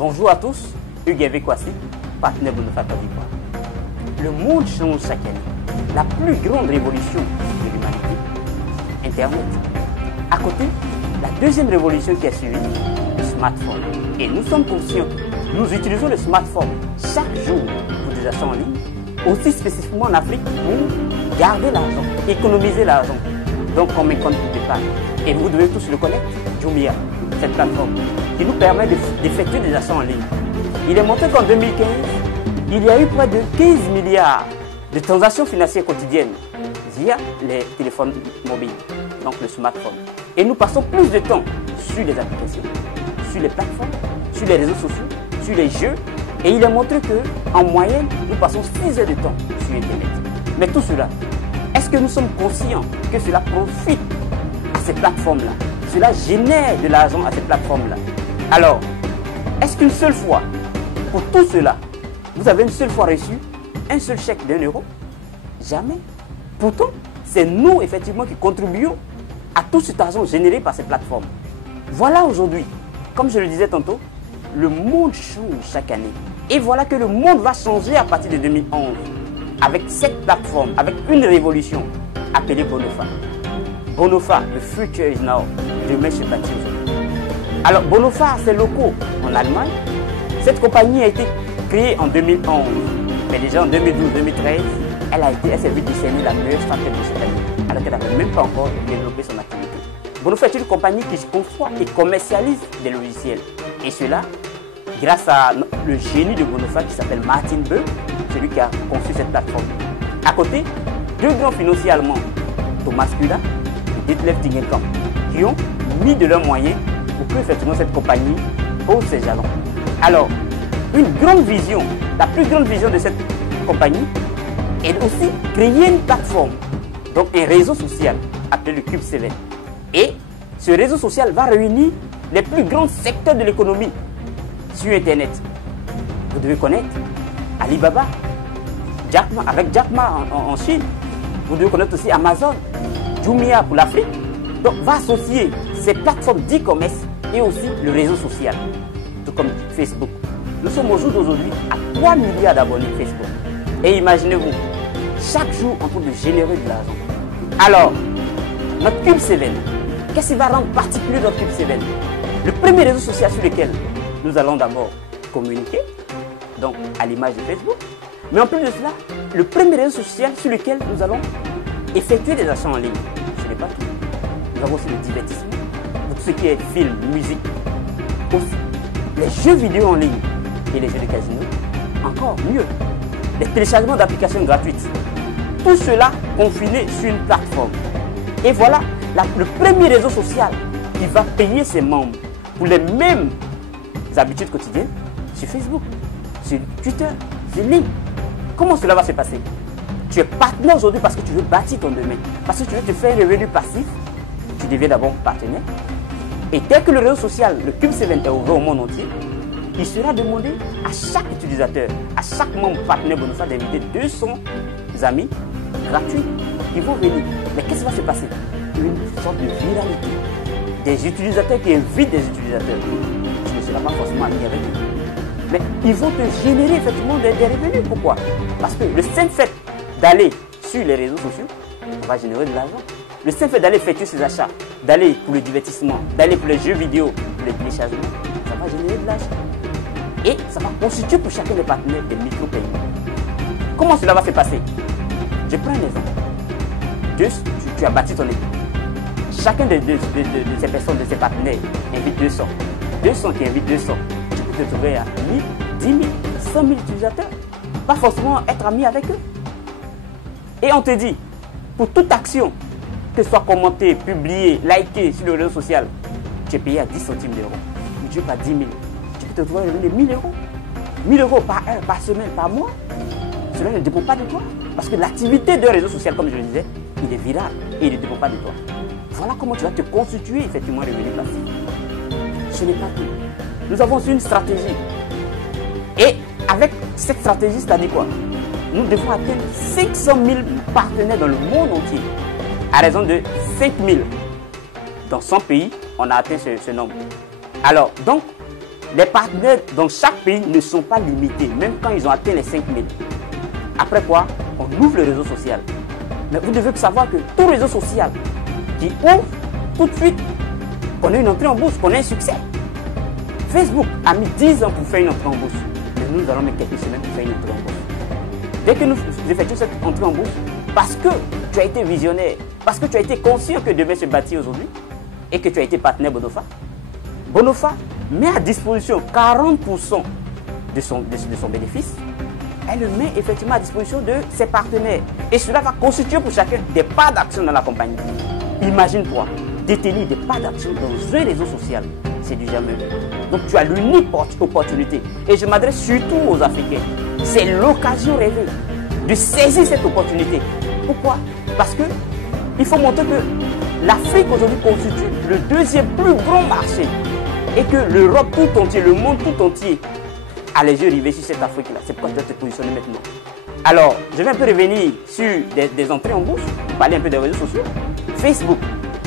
Bonjour à tous, Hugues Kwasi, partenaire Bonofa Côte d'Ivoire. Le monde change chaque année. La plus grande révolution de l'humanité, Internet. À côté, la deuxième révolution qui a suivi, le smartphone. Et nous sommes conscients, nous utilisons le smartphone chaque jour pour des achats en ligne, aussi spécifiquement en Afrique pour garder l'argent, économiser l'argent. Donc comme un compte d'épargne. Et vous devez tous le connaître, Jumia, cette plateforme qui nous permet d'effectuer des achats en ligne. Il est montré qu'en 2015, il y a eu près de 15 milliards de transactions financières quotidiennes via les téléphones mobiles, donc le smartphone. Et nous passons plus de temps sur les applications, sur les plateformes, sur les réseaux sociaux, sur les jeux. Et il est montré qu'en moyenne, nous passons 6 heures de temps sur Internet. Mais tout cela, est-ce que nous sommes conscients que cela profite à ces plateformes-là? Cela génère de l'argent à ces plateformes-là. Alors, est-ce qu'une seule fois, pour tout cela, vous avez une seule fois reçu un seul chèque d'1 euro? Jamais. Pourtant, c'est nous, effectivement, qui contribuons à tout cet argent généré par ces plateformes. Voilà aujourd'hui, comme je le disais tantôt, le monde change chaque année. Et voilà que le monde va changer à partir de 2011 avec cette plateforme, avec une révolution appelée Bonofa. Bonofa, the future is now. Demain se bâtit aujourd'hui. Alors, Bonofa a ses locaux en Allemagne. Cette compagnie a été créée en 2011. Mais déjà en 2012-2013, elle s'est vue décerner la meilleure start-up de cette année, alors qu'elle n'avait même pas encore développé son activité. Bonofa est une compagnie qui conçoit et commercialise des logiciels. Et cela, grâce à le génie de Bonofa qui s'appelle Martin Böll, celui qui a conçu cette plateforme. À côté, deux grands financiers allemands, Thomas Müller et Detlef Dingenkamp, qui ont mis de leurs moyens pour que effectivement cette compagnie pose ses jalons. Alors, une grande vision, la plus grande vision de cette compagnie est aussi créer une plateforme, donc un réseau social appelé le Cube 7. Et ce réseau social va réunir les plus grands secteurs de l'économie sur Internet. Vous devez connaître Alibaba, avec Jack Ma en Chine. Vous devez connaître aussi Amazon, Jumia pour l'Afrique. Donc, va associer ces plateformes d'e-commerce et aussi le réseau social, tout comme Facebook. Nous sommes au jour d'aujourd'hui à 3 milliards d'abonnés Facebook. Et imaginez-vous, chaque jour en train de générer de l'argent. Alors, notre Cube 7, qu'est-ce qui va rendre particulier notre Cube 7? Le premier réseau social sur lequel nous allons d'abord communiquer, donc à l'image de Facebook. Mais en plus de cela, le premier réseau social sur lequel nous allons effectuer des achats en ligne. Ce n'est pas tout. Nous avons aussi le divertissement, pour tout ce qui est film, musique, aussi les jeux vidéo en ligne et les jeux de casino. Encore mieux, les téléchargements d'applications gratuites. Tout cela confiné sur une plateforme. Et voilà le premier réseau social qui va payer ses membres pour les mêmes habitudes quotidiennes sur Facebook, sur Twitter, sur LinkedIn. Comment cela va se passer? Tu es partenaire aujourd'hui parce que tu veux bâtir ton domaine, parce que tu veux te faire un revenu passif. Tu deviens d'abord partenaire. Et dès que le réseau social, le Cube 7 est ouvert au monde entier, il sera demandé à chaque utilisateur, à chaque membre partenaire Bonofa d'inviter 200 amis gratuits qui vont venir. Mais qu'est-ce qui va se passer? Une sorte de viralité. Des utilisateurs qui invitent des utilisateurs. Tu ne seras pas forcément ami avec eux. Mais ils vont te générer effectivement des revenus. Pourquoi? Parce que le simple fait d'aller sur les réseaux sociaux, on va générer de l'argent. Le simple fait d'aller effectuer ses achats, d'aller pour le divertissement, d'aller pour les jeux vidéo, pour les téléchargements, ça va générer de l'argent. Et ça va constituer pour chacun des partenaires des micro-paiements. Comment cela va se passer? Je prends un exemple. Tu as bâti ton équipe. Chacun de ces personnes, de ces partenaires, invite 200. 200 qui invitent 200. Tu peux te trouver à 1000, 10 000, 100 000 utilisateurs. Pas forcément être ami avec eux. Et on te dit, pour toute action, que ce soit commenté, publié, liké sur le réseau social, tu es payé à 10 centimes d'euros. Mais tu n'es pas 10 000. Tu peux te trouver à de 1000 euros. 1000 euros par heure, par semaine, par mois. Cela ne dépend pas de toi. Parce que l'activité d'un réseau social, comme je le disais, il est viral et il ne dépend pas de toi. Voilà comment tu vas te constituer effectivement un revenu passif. Ce n'est pas tout. Nous avons aussi une stratégie. Et avec cette stratégie, c'est-à-dire quoi? Nous devons atteindre 500 000 partenaires dans le monde entier. À raison de 5 000. Dans 100 pays, on a atteint ce nombre. Alors, donc, Les partenaires dans chaque pays ne sont pas limités, même quand ils ont atteint les 5 000. Après quoi, on ouvre le réseau social. Mais vous devez savoir que tout réseau social qui ouvre, tout de suite, on a une entrée en bourse, qu'on a un succès. Facebook a mis 10 ans pour faire une entrée en bourse. Mais nous allons mettre quelques semaines pour faire une entrée en bourse. Dès que nous effectuons cette entrée en bourse, parce que tu as été visionnaire, parce que tu as été conscient que demain se bâtit aujourd'hui, et que tu as été partenaire Bonofa, Bonofa met à disposition 40% de son bénéfice. Elle le met effectivement à disposition de ses partenaires. Et cela va constituer pour chacun des parts d'action dans la compagnie. Imagine-toi, détenir des parts d'action dans un réseau social. C'est du jamais vu. Donc tu as l'unique opportunité. Et je m'adresse surtout aux Africains. C'est l'occasion rêvée de saisir cette opportunité. Pourquoi? Parce que il faut montrer que l'Afrique aujourd'hui constitue le deuxième plus grand marché. Et que l'Europe tout entier, le monde tout entier, a les yeux rivés sur cette Afrique-là. C'est pourquoi tu dois te positionner maintenant. Alors, je vais un peu revenir sur des entrées en bourse, parler un peu des réseaux sociaux. Facebook,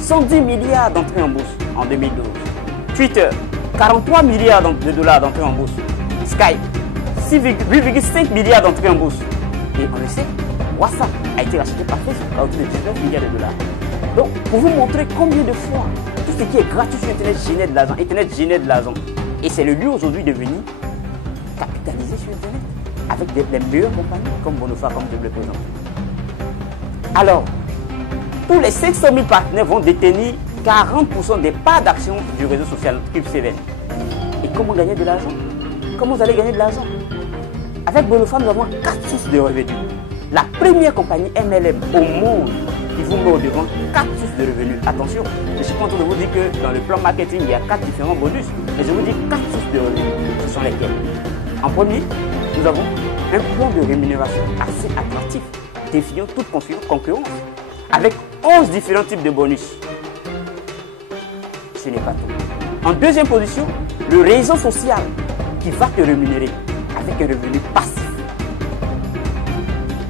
110 milliards d'entrées en bourse en 2012. Twitter, 43 milliards de dollars d'entrées en bourse. Skype, 8,5 milliards d'entrées en bourse. Et on le sait, WhatsApp a été racheté par Facebook à hauteur de 19 milliards de dollars. Donc, pour vous montrer combien de fois tout ce qui est gratuit sur Internet génère de l'argent. Internet génère de l'argent. Et c'est le lieu aujourd'hui de venir capitaliser sur Internet avec les meilleures compagnies comme Bonofa, comme je vous le présente. Alors, tous les 500 000 partenaires vont détenir 40% des parts d'action du réseau social Cube7. Et comment gagner de l'argent? Comment vous allez gagner de l'argent? Avec Bonofa, nous avons 4 sources de revenus. La première compagnie MLM au monde qui vous met au devant 4 sources de revenus. Attention, je suis content de vous dire que dans le plan marketing, il y a 4 différents bonus. Mais je vous dis 4 sources de revenus. Ce sont lesquelles? En premier, nous avons un plan de rémunération assez attractif, défiant toute concurrence, avec 11 différents types de bonus. Ce n'est pas tout. En deuxième position, le réseau social qui va te rémunérer avec un revenu passif.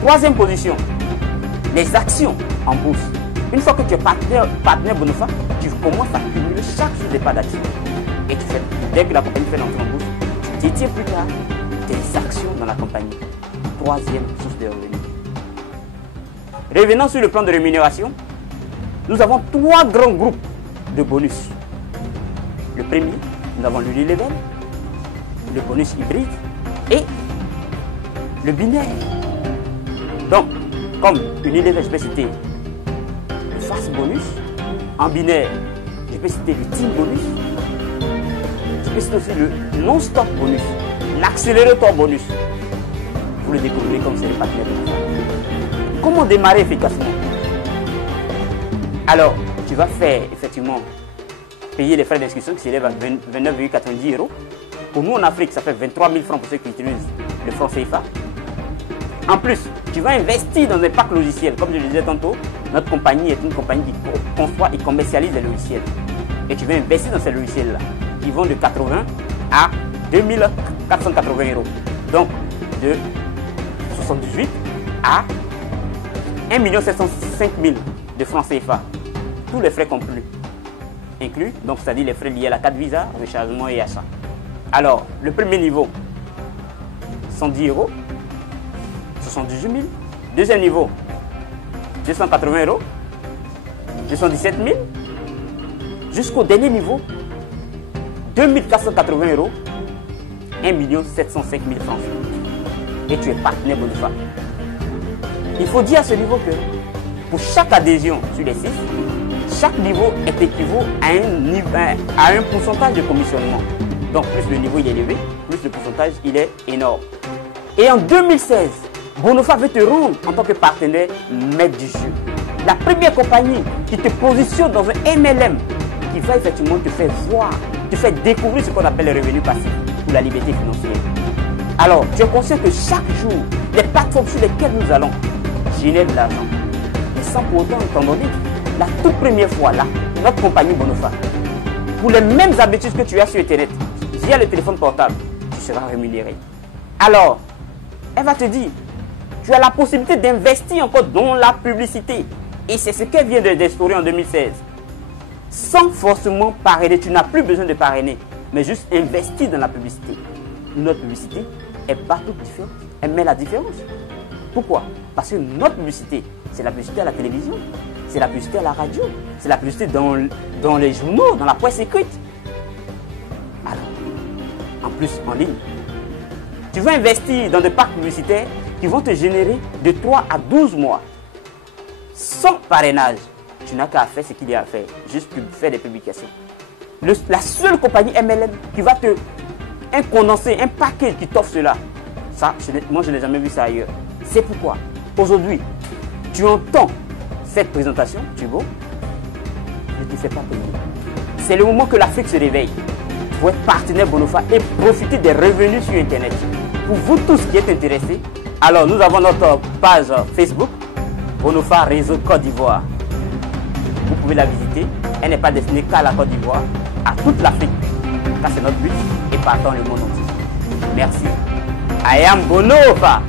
Troisième position, les actions en bourse. Une fois que tu es partenaire Bonofa, tu commences à cumuler chaque jour des parts d'actions. Et tu fais, dès que la compagnie fait l'entrée en bourse, tu détiens plus tard des actions dans la compagnie. Troisième source de revenus. Revenant sur le plan de rémunération, nous avons 3 grands groupes de bonus. Le premier, nous avons l'unilevel, le bonus hybride et le binaire. Donc, comme Unilever, je peux citer le fast bonus. En binaire, je peux citer le team bonus. Je peux citer aussi le non-stop bonus, l'accélérateur bonus. Vous le découvrez comme c'est le partenaire de la. Comment démarrer efficacement? Alors, tu vas faire effectivement payer les frais d'inscription qui s'élèvent à 29,90 €. Pour nous en Afrique, ça fait 23 000 francs pour ceux qui utilisent le franc CFA. En plus, tu vas investir dans un parc logiciel. Comme je le disais tantôt, notre compagnie est une compagnie qui conçoit et commercialise les logiciels. Et tu vas investir dans ces logiciels-là, qui vont de 80 à 2480 €. Donc, de 78 à 1 705 000 de francs CFA. Tous les frais inclus, donc c'est-à-dire les frais liés à la carte Visa, rechargement et achat. Alors, le premier niveau, 110 €, 78 000. Deuxième niveau, 280 €, 217 000. Jusqu'au dernier niveau, 2480 €, 1 705 000 francs. Et tu es partenaire Bonofa. Il faut dire à ce niveau que pour chaque adhésion sur les 6, chaque niveau est équivaut à un pourcentage de commissionnement. Donc plus le niveau il est élevé, plus le pourcentage il est énorme. Et en 2016, Bonofa veut te rendre en tant que partenaire maître du jeu. La première compagnie qui te positionne dans un MLM qui va effectivement te faire voir, te faire découvrir ce qu'on appelle le revenu passif ou la liberté financière. Alors, tu es conscient que chaque jour, les plateformes sur lesquelles nous allons génèrent de l'argent. Mais sans pour autant, étant donné la toute première fois là, notre compagnie Bonofa, pour les mêmes habitudes que tu as sur Internet, via le téléphone portable, tu seras rémunéré. Alors, elle va te dire, tu as la possibilité d'investir encore dans la publicité. Et c'est ce qu'elle vient d'instaurer en 2016. Sans forcément parrainer, tu n'as plus besoin de parrainer. mais juste investir dans la publicité. Notre publicité est partout différente. Elle met la différence. Pourquoi? Parce que notre publicité, c'est la publicité à la télévision, c'est la publicité à la radio, c'est la publicité dans les journaux, dans la presse écrite. Alors, en plus en ligne, tu veux investir dans des parcs publicitaires qui vont te générer de 3 à 12 mois sans parrainage. Tu n'as qu'à faire ce qu'il y a à faire, juste faire des publications. La seule compagnie MLM qui va te... Un condensé, un paquet qui t'offre cela. Ça, moi je n'ai jamais vu ça ailleurs. C'est pourquoi, aujourd'hui, tu entends cette présentation, Thugo, ne te fais pas payer. C'est le moment que l'Afrique se réveille pour être partenaire Bonofa et profiter des revenus sur Internet. Pour vous tous qui êtes intéressés, alors nous avons notre page Facebook, Bonofa Réseau Côte d'Ivoire. Vous pouvez la visiter. Elle n'est pas destinée qu'à la Côte d'Ivoire, à toute l'Afrique. Ça c'est notre but et partant le monde entier. Merci. I am Bonofa.